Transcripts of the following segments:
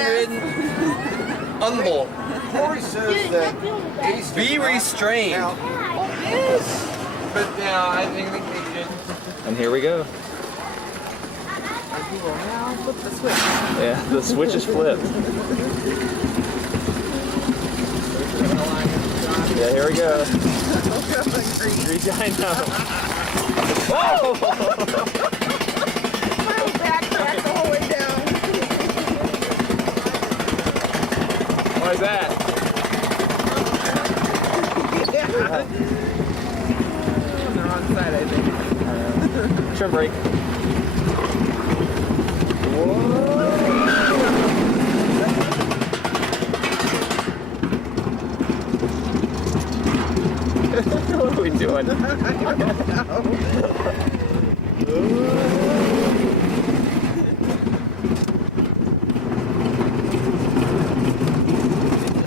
unridden, unbull. Corey says that Ace Be restrained. Yes. But now I think they should. And here we go. Now flip the switch. Yeah, the switch is flipped. Yeah, here we go. I know. Whoa! My whole back cracked the whole way down. Why is that? Yeah. On the wrong side, I think. Trim brake. What are we doing? I don't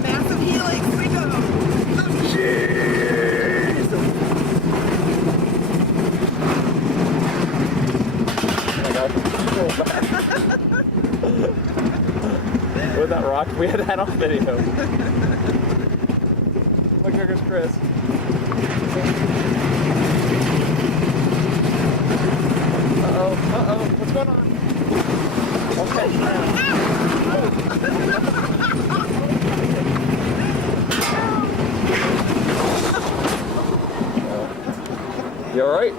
Massive helix, we go! Oh, jeez! With that rock, we had that on video. Look, there goes Chris. Uh-oh, what's going on? Okay. You alright?